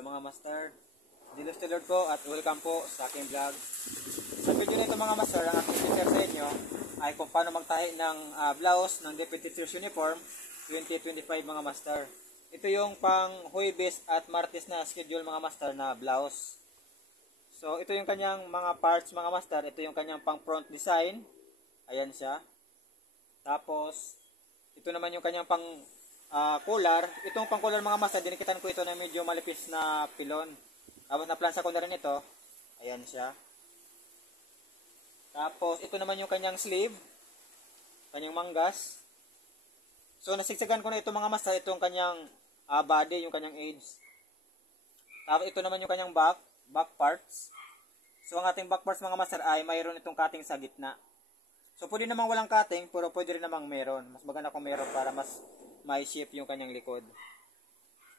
Hello mga master, Dilos to Lord po at welcome po sa aking vlog. Sa video na ito mga master, ang aking share sa inyo ay kung paano magtahi ng blouse ng Deputy Teachers Uniform 2025 mga master. Ito yung pang Huwebes at Martes na schedule mga master na blouse. So ito yung kanyang mga parts mga master, ito yung kanyang pang front design. Ayan siya. Tapos ito naman yung kanyang pang collar. Itong pang collar mga master, dinikitan ko ito na medyo malipis na pilon. Tapos naplansa ko na rin ito. Ayan siya. Tapos ito naman yung kanyang sleeve, kanyang manggas. So nasigsagan ko na ito mga master, itong kanyang body, yung kanyang edge. Tapos ito naman yung kanyang back parts. So ang ating back parts mga master ay mayroon itong cutting sa gitna. So pwede namang walang cutting, pero pwede rin namang meron. Mas maganda kung meron para mas may shape yung kanyang likod.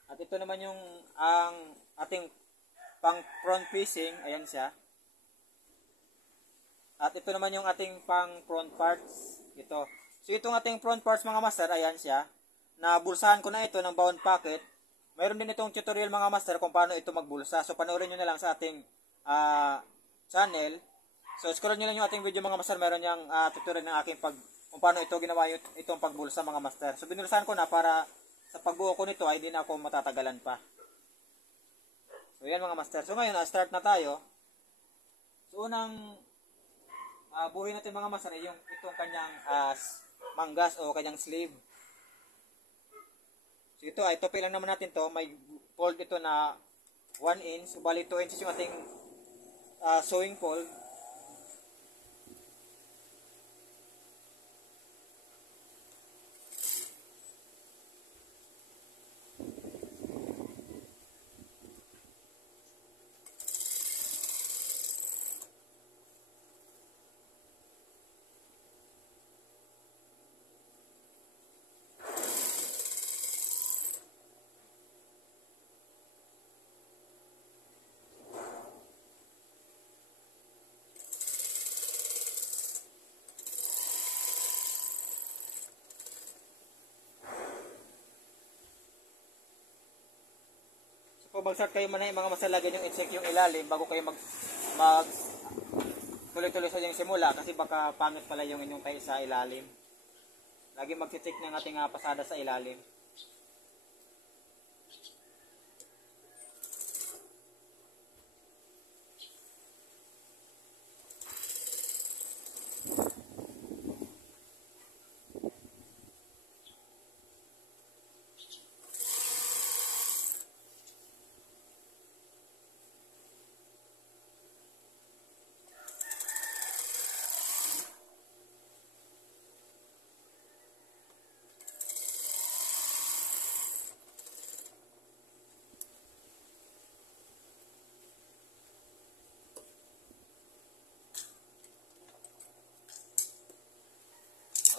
At ito naman yung ang ating pang front facing, ayan siya. At ito naman yung ating pang front parts, ito. So itong ating front parts mga master, ayan siya. Nabulsahan ko na ito ng bound pocket. Mayroon din itong tutorial mga master kung paano ito magbulsa. So panoorin nyo na lang sa ating channel. So scroll nyo lang yung ating video mga master, meron yung tutorial ng aking kung paano ito ginawa itong pagbulsa mga master. So binulsahan ko na para sa pagbuo ko nito ay hindi na ako matatagalan pa. So yan mga master. So ngayon start na tayo. So unang buuin natin mga master ay yung itong kanyang manggas o kanyang sleeve. So ito ay topi lang naman natin to. May fold ito na 1 inch. So bali 2 inches yung ating sewing fold. Kung mag-start kayo muna yung mga masalagan yung i-check yung ilalim bago kayo mag tuloy-tuloy sa yung simula kasi baka pangit pala yung inyong tayo sa ilalim. Lagi mag-check ng ating pasada sa ilalim.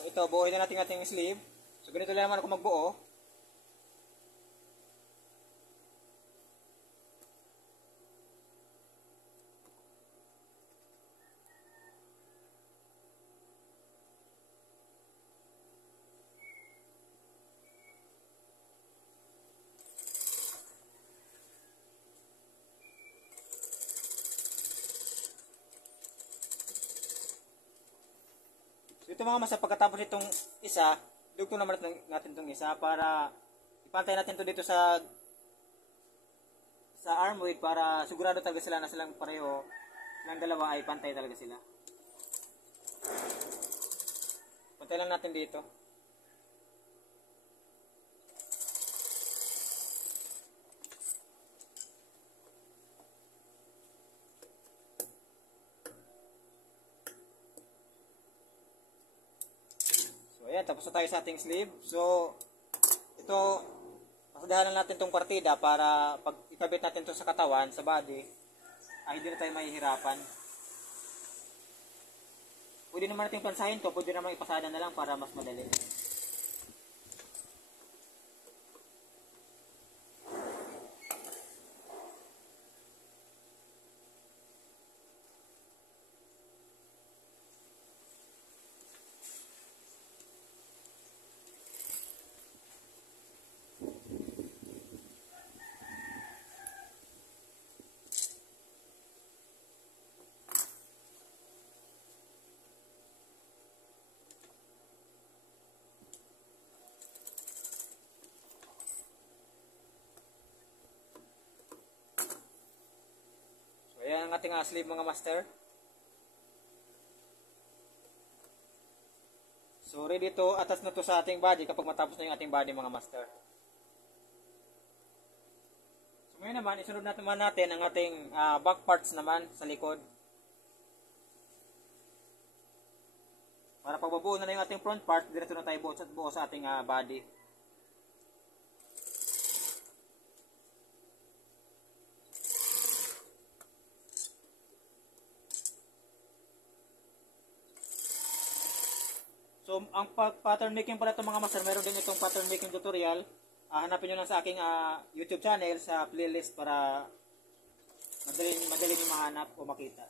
Ito, buuin na natin ating sleeve. So, ganito lang naman ako magbuo. Ito mga masa, pagkatapos itong isa, dugtong naman natin itong isa para ipantay natin ito dito sa arm wig para sigurado talaga sila na silang pareho ng dalawa ay pantay talaga sila. Pantay lang natin dito. Ayan, tapos na tayo sa ating sleeve. So, ito, pasadahan natin itong partida para pag ikabit natin ito sa katawan, sa body, ay hindi na tayo mahihirapan. Pwede naman natin pansahin ito, pwede naman ipasada na lang para mas madali. ng ating sleeve mga master. So ready to attach na to sa ating body kapag matapos na yung ating body mga master. So ngayon naman, isunod natin ang ating back parts naman sa likod. Para pagbabuo na yung ating front part, diretso na tayo buo sa ating body. So, ang pattern making pala ito mga master, meron din itong pattern making tutorial. Hanapin nyo lang sa aking YouTube channel sa playlist para madali nyo mahanap o makita.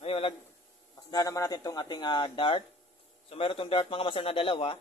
Ngayon, masdahan naman natin itong ating dart. So, meron itong dart mga master na dalawa.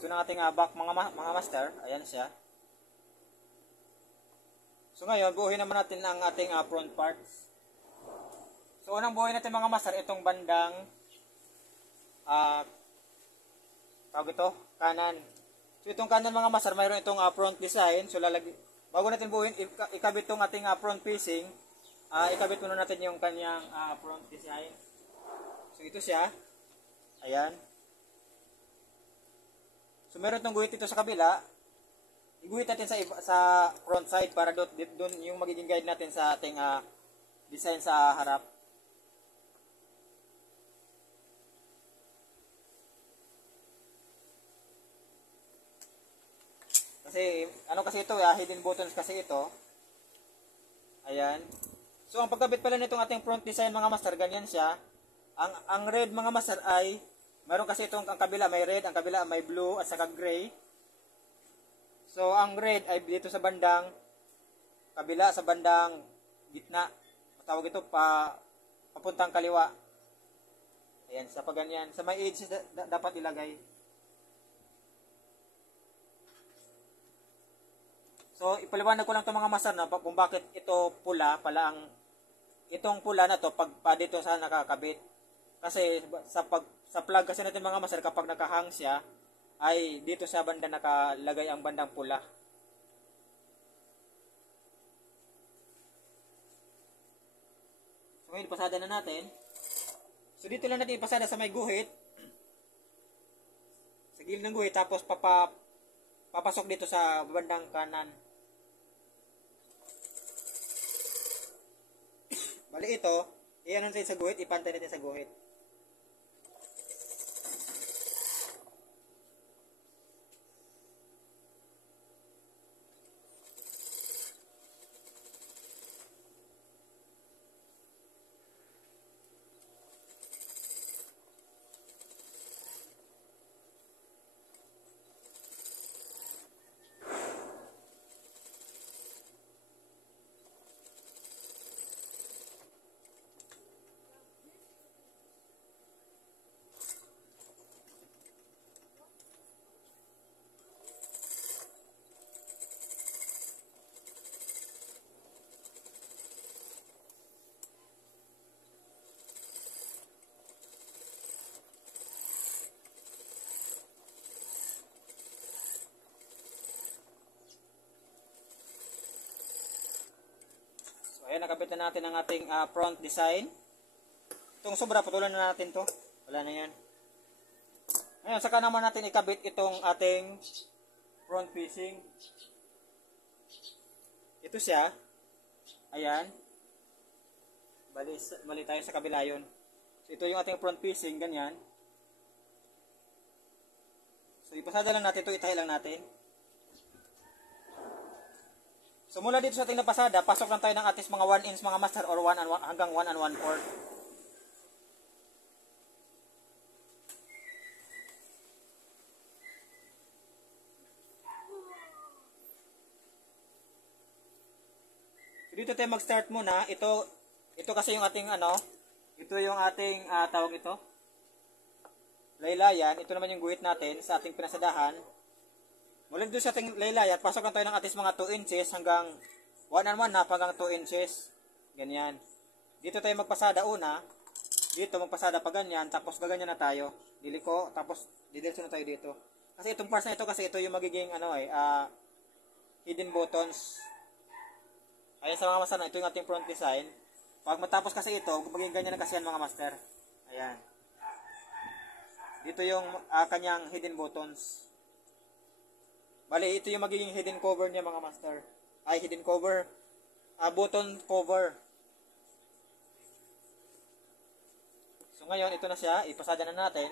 Ito na ating back mga master. Ayan siya. So ngayon, buuhin naman natin ang ating front parts. So unang buuhin natin mga master, itong bandang tawag ito, kanan. So itong kanan mga master, mayroon itong front design. So bago natin buuhin, ikabit itong ating front facing. Ikabit muna natin yung kanyang front design. So ito siya. Ayan. So meron itong guhit dito sa kabila. Iguhit natin sa front side para doon yung magiging guide natin sa ating design sa harap. Kasi ano kasi ito, hidden buttons kasi ito. Ayan. So ang pagkabit pala nitong ating front design mga master, ganyan siya. Ang red mga master ay meron kasi itong ang kabila may red, ang kabila may blue at saka gray. So ang red ay dito sa bandang kabila, sa bandang gitna. Tawag ito papuntang kaliwa. Ayan, sa paganyan. Sa may edge dapat ilagay. So ipaliwanag ko lang ito mga master na kung bakit ito pula pala itong pula na to pag dito sa nakakabit. Kasi sa plug kasi natin mga master, kapag nakahang siya, ay dito sa banda nakalagay ang bandang pula. So ngayon, ipasada na natin. So dito lang natin ipasada sa may guhit. Sa gilid ng guhit, tapos papasok dito sa bandang kanan. Bali ito, iyan natin sa guhit, ipantay natin sa guhit. Okay, nakabit na natin ang ating front design. Itong sobra, putulan na natin to. Wala na yan. Ngayon, saka naman natin ikabit itong ating front facing. Ito siya. Ayan. Bali tayo sa kabila yun. So, ito yung ating front facing, ganyan. So, ipasada lang natin ito, itahi lang natin. So, mula dito sa ating napasada, pasok lang tayo ng atis mga 1 inch mga master or 1 and 1, hanggang 1 and 1/4. So, dito tayo mag-start muna. Ito kasi yung ating ito yung ating tawag ito. Laylayan. Ito naman yung guhit natin sa ating pinasadahan. Mula dito sa ating laylayan, pasok lang tayo ng atis mga 2 inches hanggang 1 and 1 half hanggang 2 inches. Ganyan. Dito tayo magpasada una. Dito magpasada pa ganyan. Tapos gaganyan na tayo. Diliko. Tapos didiretso na tayo dito. Kasi itong parts na ito kasi ito yung magiging hidden buttons. Ayan sa mga master na ito yung ating front design. Pag matapos kasi ito, magiging ganyan na kasi yan mga master. Ayan. Dito yung kanyang hidden buttons. Bali, ito yung magiging hidden cover niya mga master. Ay, hidden cover. Button cover. So ngayon, ito na siya. Ipasada na natin.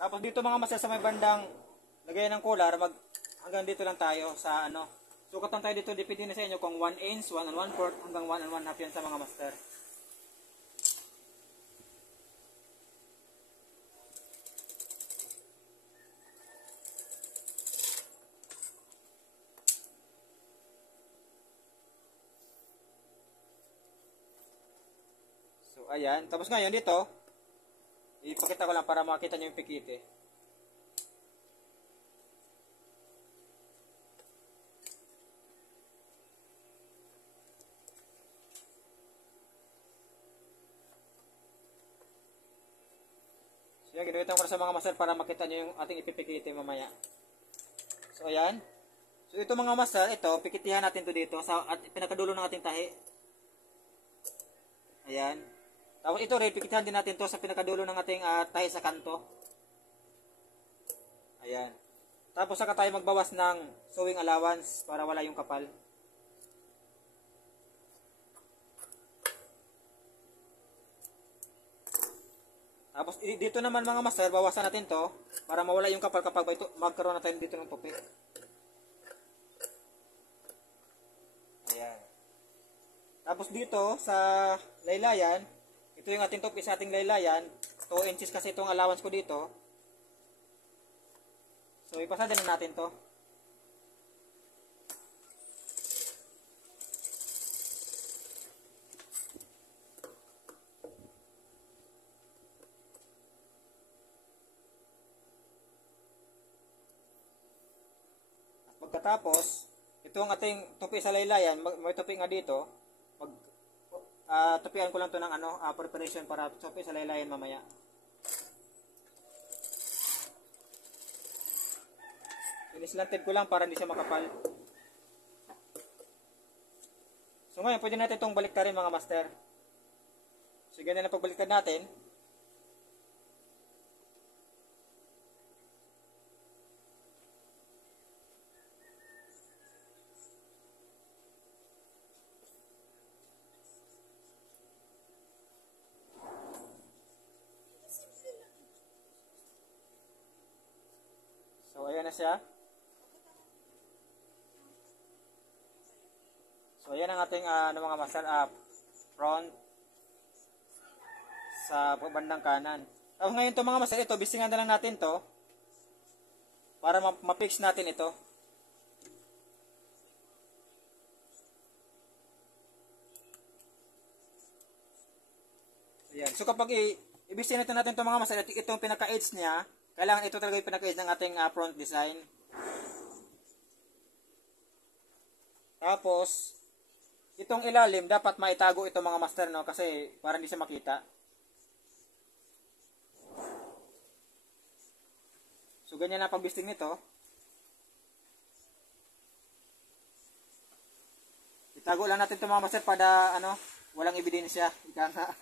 Tapos dito mga master sa may bandang lagay ng collar, hanggang dito lang tayo sa Sukat lang tayo dito, depende na sa inyo kung 1 inch, 1 and 1/4 hanggang 1 and 1/2 yan sa mga master. So ayan, tapos ngayon dito, ipakita ko lang para makita nyo yung pikite. So yan, ginuwitan ko na sa mga master para makita nyo yung ating ipipikite mamaya. So ayan. So ito mga master, ito, pikitihan natin to dito at pinakadulo ng ating tahi. Ayan. Tapos ito rin, pikitihan din natin to sa pinakadulo ng ating tahi sa kanto. Ayan. Tapos saka tayo magbawas ng sewing allowance para wala yung kapal. Tapos dito naman mga master, bawasan natin to para mawala yung kapal kapag magkaroon na tayo dito ng tupi. Ayan. Tapos dito sa laylayan, ito yung ating tupi sa ating laylayan. 2 inches kasi itong allowance ko dito. So ipasada na natin to. At pagkatapos, itong ating tupi sa laylayan, may tupi nga dito. Tupian ko lang to ng preparation para tupi sa laylayan mamaya. Inislanted ko lang para hindi siya makapal. So So ngayon, pwede natin itong baliktarin mga master. So ganyan na pagbaliktad natin. So ayan na siya. So ayan ang ating mga master front sa bandang kanan. Tapos ngayon to mga master, ito bisingan na lang natin to para ma-fix natin ito. Ayan. So kapag i-bisingan natin to mga master, itong pinaka-edge niya, kailangan ito talaga yung pinaka-edge ng ating front design. Tapos itong ilalim dapat maitago ito mga master, no, kasi para hindi siya makita. So ganyan lang pagbisting nito. Itago lang natin ito mga master para walang ebidensya. Ika nga.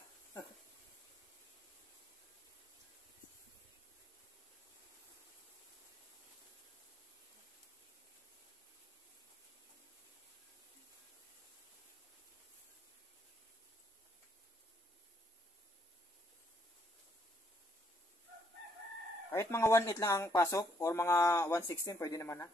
Kahit mga 1.8 lang ang pasok or mga 1.16 pwede naman na.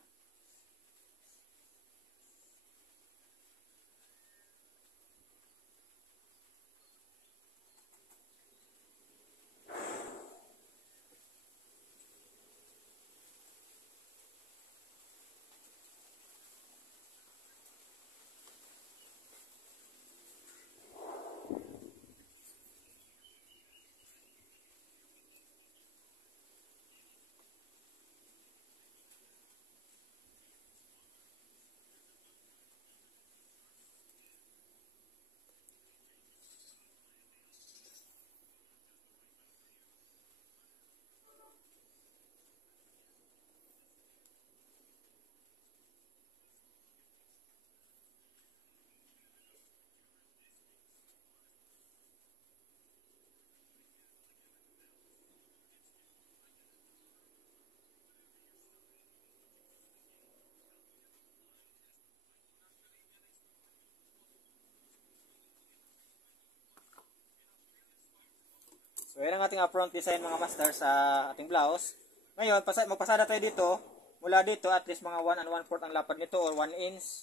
So yan ang ating front design mga master sa ating blouse. Ngayon, magpasada tayo dito. Mula dito at least mga 1 1/4 ang lapad nito or 1 inch.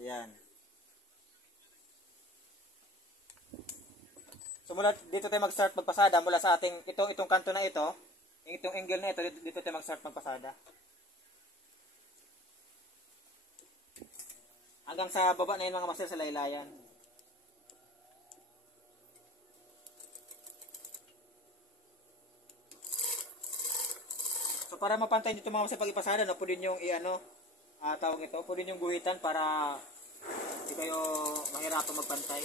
Ayan. So mula dito tayo mag-start magpasada mula sa ating itong kanto na ito, itong angle na ito, dito tayo mag-start magpasada. Hanggang sa baba na yun mga master sa laylayan. So para mapantay dito mga master pag ipasada, no, pwede nyo tawag ito, pwede nyo guhitan para hindi kayo mahirapan magpantay.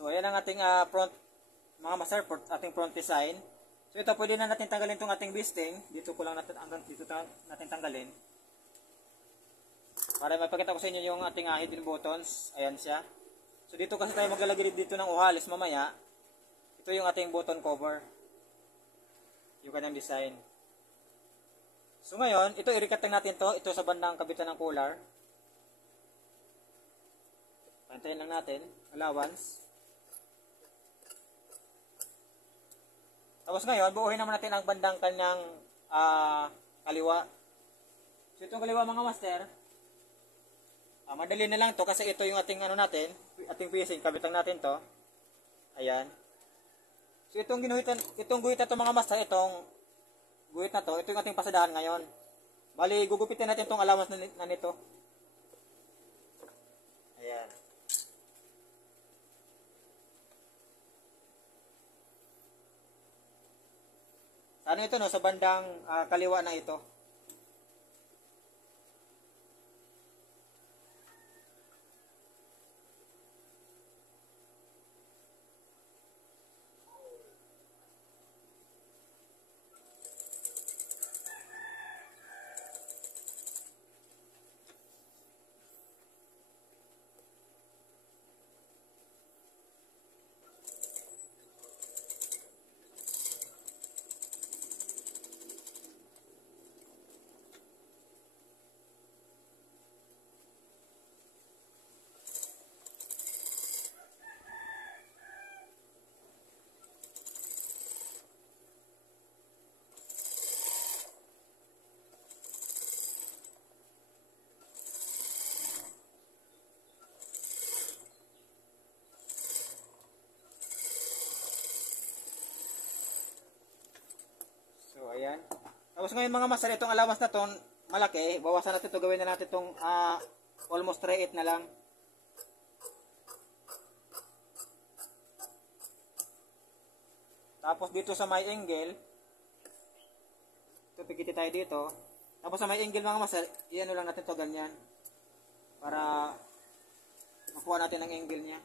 So ayan ang ating front mga master, ating front design. So ito pwede na natin tanggalin itong ating bisting. Dito ko lang natin tanggalin. Para mapakita ko sa inyo yung ating hidden buttons. Ayan siya. So dito kasi tayo maglalagay dito ng uhalis mamaya. Ito yung ating button cover. Yung kanyang design. So ngayon, ito i-recut natin to. Ito sa bandang kabitan ng collar. Pantayin lang natin. Allowance. Tapos ngayon, buuhin naman natin ang bandang kanyang kaliwa. So itong kaliwa mga master, madali na lang to kasi ito yung ating ating facing, kabitang natin to. Ayan. So itong guhit na to mga master, itong guhit na to, ito yung ating pasadahan ngayon. Bali, gugupitin natin itong allowance na nito. Ayan. Ano ito no, sa bandang kaliwa na ito. So, ayan. Tapos ngayon mga master, itong allowance na to, malaki. Bawasan natin ito, gawin na natin itong almost 3/8 na lang. Tapos dito sa may angle, ito, pikiti tayo dito. Tapos sa may angle mga master, iyan lang natin ito ganyan. Para makuha natin ang angle niya.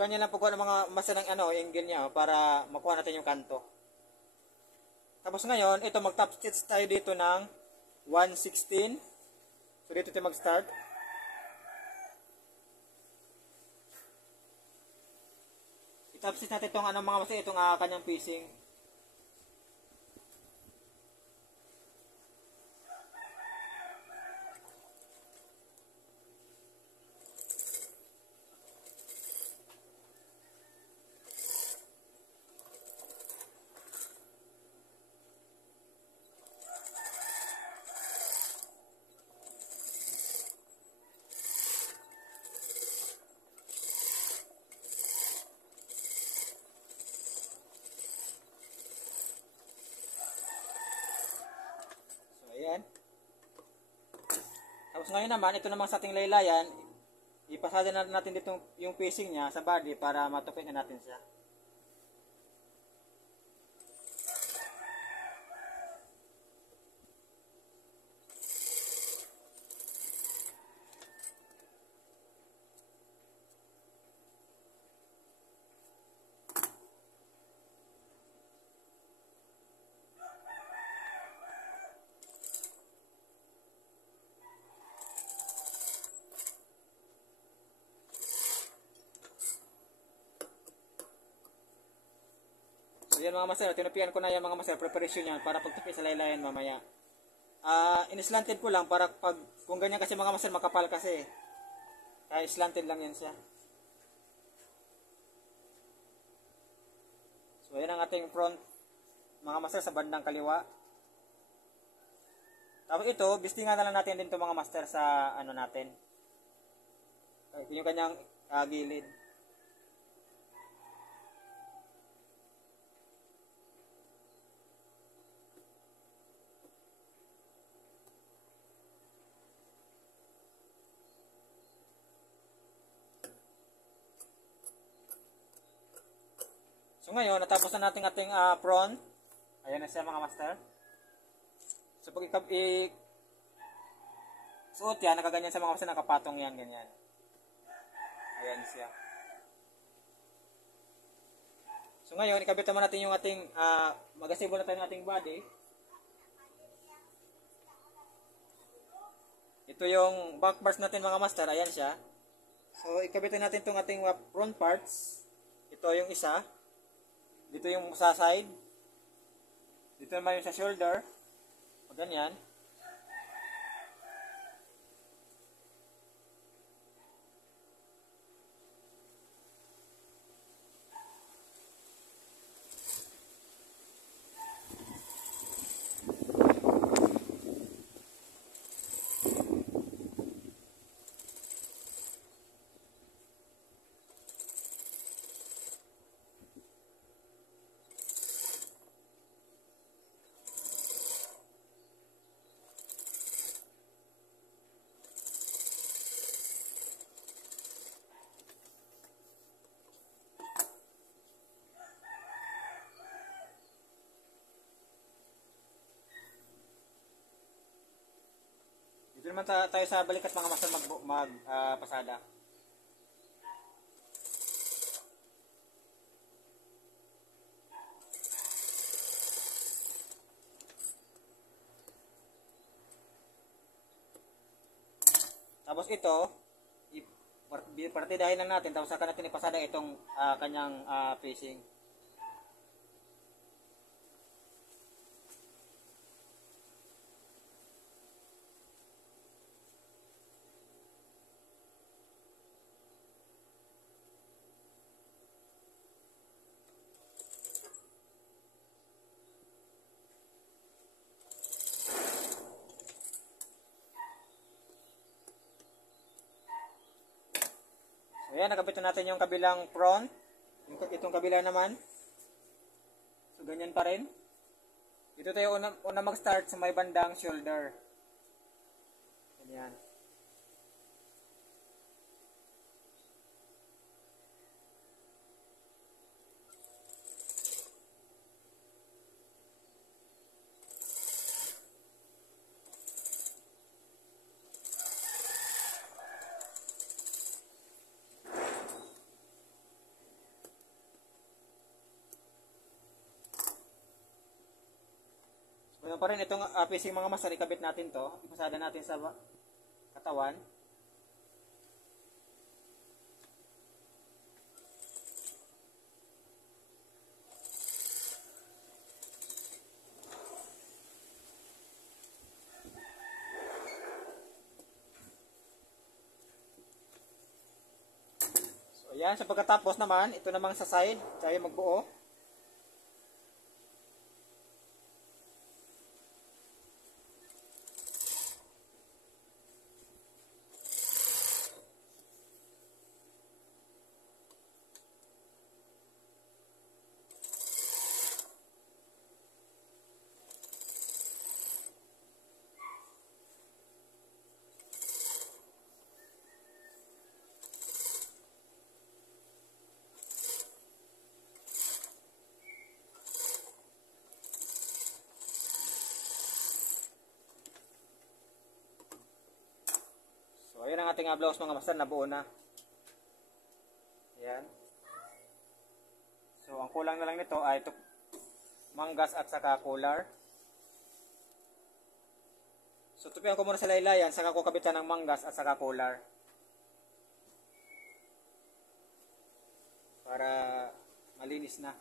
Ganyan lang pagkuha ng mga masa ng angle niya para makuha natin yung kanto. Tapos ngayon, ito mag-top stitch tayo dito ng 1/16. So dito tayo mag-start. I-top stitch natin itong mga masa, itong kanyang piecing. Ayan. Tapos ngayon naman, ito naman sa ating laylayan, ipasada na natin dito yung piecing niya sa body para matupin na natin siya. So yan mga master, tinupian ko na yan mga master, preparation yan para pagtupi sa laylayan mamaya. In-slanted ko lang para kung ganyan kasi mga master, makapal kasi. Kaya slanted lang yan siya. So yan ang ating front mga master sa bandang kaliwa. Tapos ito, bistingan na lang natin din ito mga master sa natin. Yung kanyang gilid. So ngayon, natapos na natin ating front. Ayan na siya mga master. So pag suot yan, nakaganyan sa mga master, nakapatong yan, ganyan. Ayan siya. So ngayon, ikabit naman natin yung ating, mag-assemble na tayo ng ating body. Ito yung back parts natin mga master, ayan siya. So ikabitin natin itong ating front parts. Ito yung isa. Dito yung sa side. Dito naman yung sa shoulder. O ganyan. Dito naman tayo sa balikat mga master pasada. Tapos ito, partidahin lang natin, tapos saka natin ipasada itong kanyang facing. So yan, nakabitan natin yung kabilang front. Itong kabila naman. So ganyan pa rin. Dito tayo una mag-start sa may bandang shoulder. Ganyan. Ganun pa rin itong facing mga master, ikabit natin to. Ipasada natin sa katawan. So ayan, sa pagkatapos naman, ito namang sa side, tayo magbuo. So ayan ang ating blouse mga master, nabuo na. Ayan. So ang kulang na lang nito ay ito, manggas at saka collar. So tupian ko muna sa laylayan, saka ko kabitan ng manggas at saka collar. Para malinis na.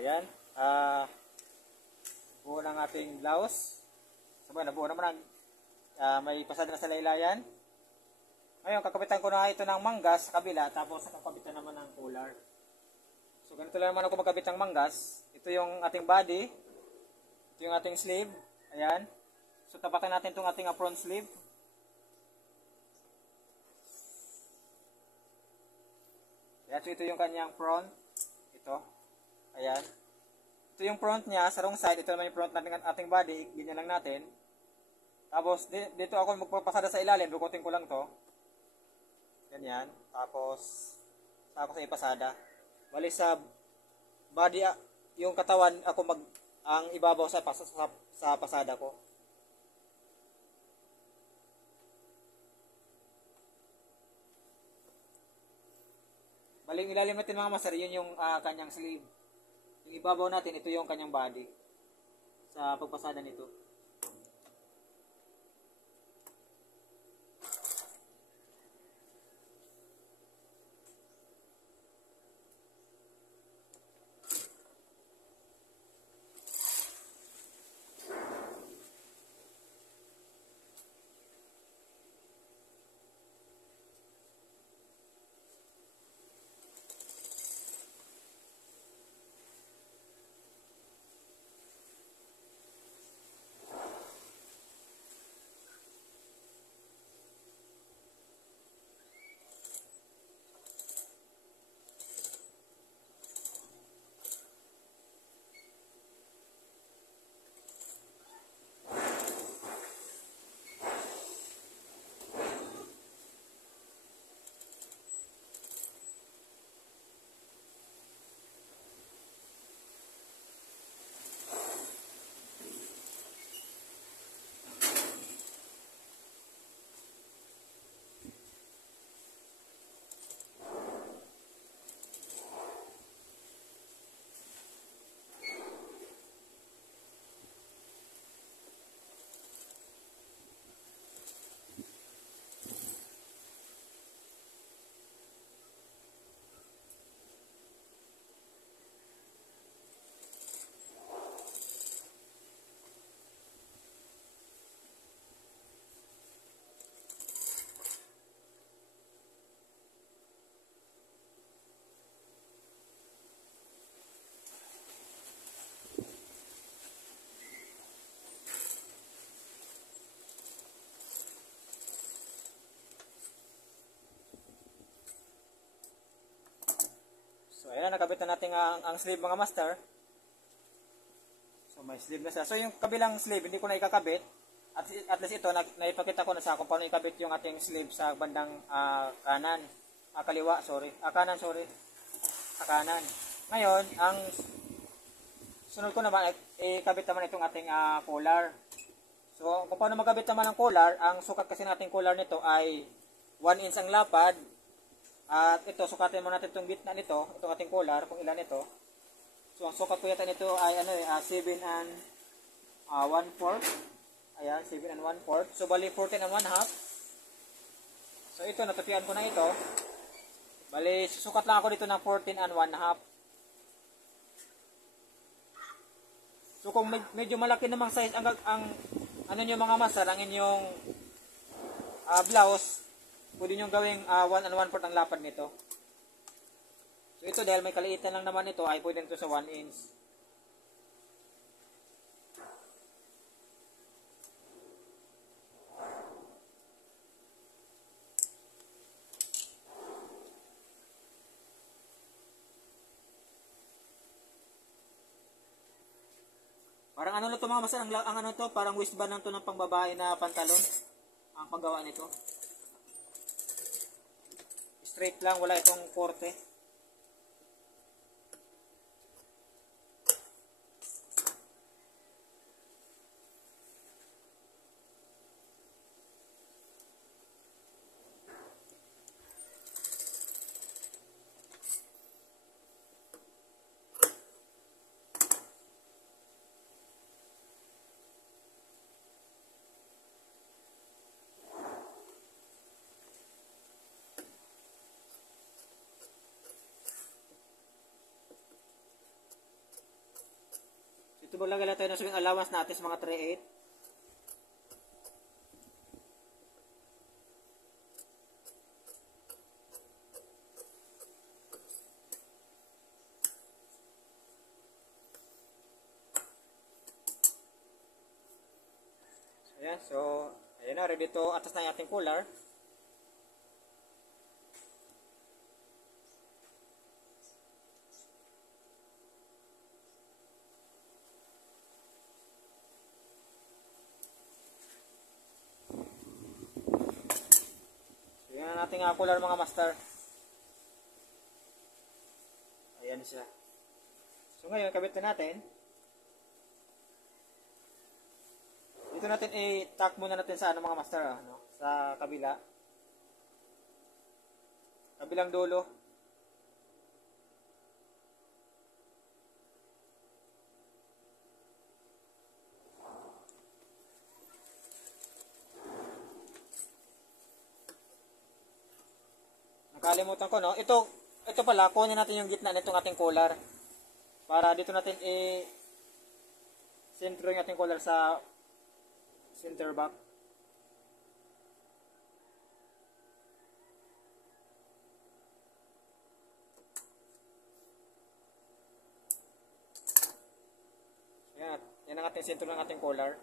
ayan. Buo ng ating blouse. Sabay, nabuo naman may pasada na sa laylayan. Ngayon, kakabitan ko na ito ng manggas sa kabila, tapos kakabitan naman ng collar. So, ganito lang naman ako magkabit ng manggas. Ito yung ating body. Ito yung ating sleeve. Ayan. So, tapatan natin itong ating front sleeve. Ayan, so ito yung kanyang front. Ito. Ayan. Ito yung front niya sa wrong side. Ito naman yung front natin ating body. Ganyan lang natin. Tapos, dito ako magpapasada sa ilalim. Dukutin ko lang to. Ganyan. Tapos, ako sa ipasada. Bali sa body, yung katawan, ang ibabaw sa pasada ko. Bali, yung ilalim natin mga master, yun yung kanyang sleeve. Yung ibabaw natin, ito yung kanyang body. Sa pagpasada nito. So, ayan, nakabit na natin ang sleeve mga master. So, may sleeve na siya. So, yung kabilang sleeve, hindi ko na ikakabit. At least ito, naipakita ko na sa kung paano ikabit yung ating sleeve sa bandang kanan. Kaliwa, sorry. Kanan, sorry. Kanan. Ngayon, ang sunod ko naman, ikabit naman itong ating collar. So, kung paano magkabit naman ang collar, ang sukat kasi nating collar nito ay 1 inch ang lapad. At ito, sukatin mo natin itong gitna nito, itong ating collar, kung ilan ito. So, ang sukat ko yata nito ay 7 and 1/4. Ayan, 7 and 1/4. So, bali 14 and 1/2. So, ito, natupian ko na ito. Bali, susukat lang ako dito ng 14 and 1/2. So, kung medyo malaki namang size, ang ano nyo mga master, ang inyong blouse, pwede nyo gawing 1 and 1/4 ang lapad nito. So ito, dahil may kaliitan lang naman ito, ay pwede nito sa 1 inch. Parang ano na ito mga master, ang ano to, parang waistband lang to ng pangbabae na pantalon. Ang paggawa nito. Straight lang, wala itong korte. maglagay tayo ng swing allowance natin sa mga 3/8. Ayan, so, ayan na, ready to atas na yung ating cooler. So, yan na nating cooler mga master. Ayan siya. So, ngayon, kabit na natin. Dito natin i-tack muna natin sa mga master, sa kabila. Kabilang dulo. Nakalimutan ko, no? Ito pala, kunin natin yung gitna nitong ating cooler. Para dito natin sentro yung ating cooler sa center back. Yan ang ating sentro ng ating cooler.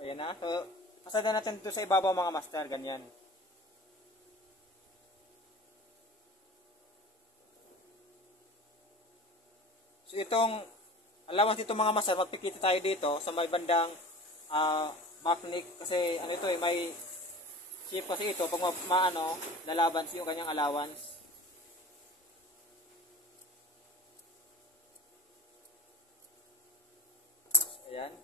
Ayan na. So, pasada natin dito sa ibabaw mga master. Ganyan. So, itong allowance dito mga master, magpikita tayo dito sa may bandang back neck. Kasi ano ito may shape kasi ito. Pag lalaban yung kanyang allowance. Ayan.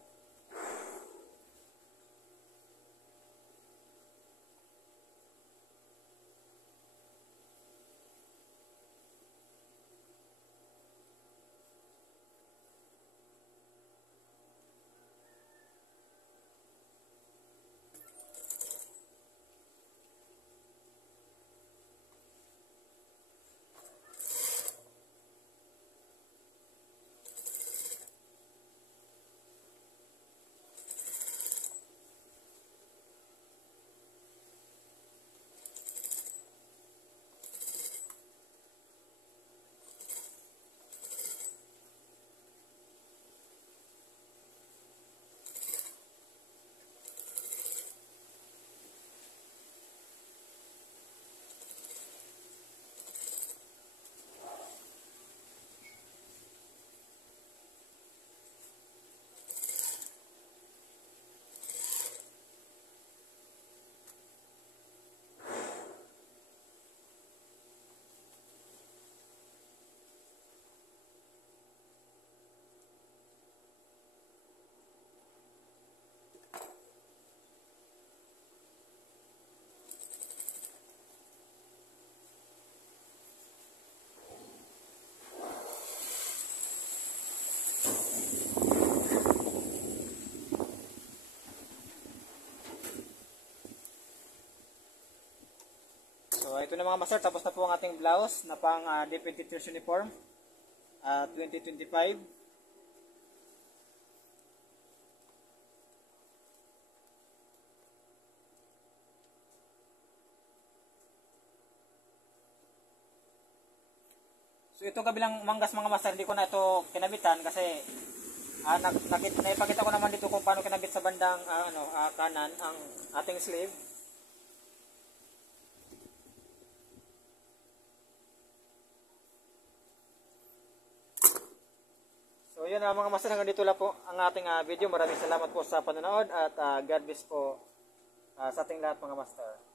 ito na mga master, tapos na po ang ating blouse na pang DP Teachers Uniform 2025. So ito kabilang manggas mga master, hindi ko na ito kinabitan kasi naipakita ko naman dito kung paano kinabit sa bandang kanan ang ating sleeve. So yun mga master, hanggang dito lang po ang ating video. Maraming salamat po sa panonood at God bless po sa ating lahat mga master.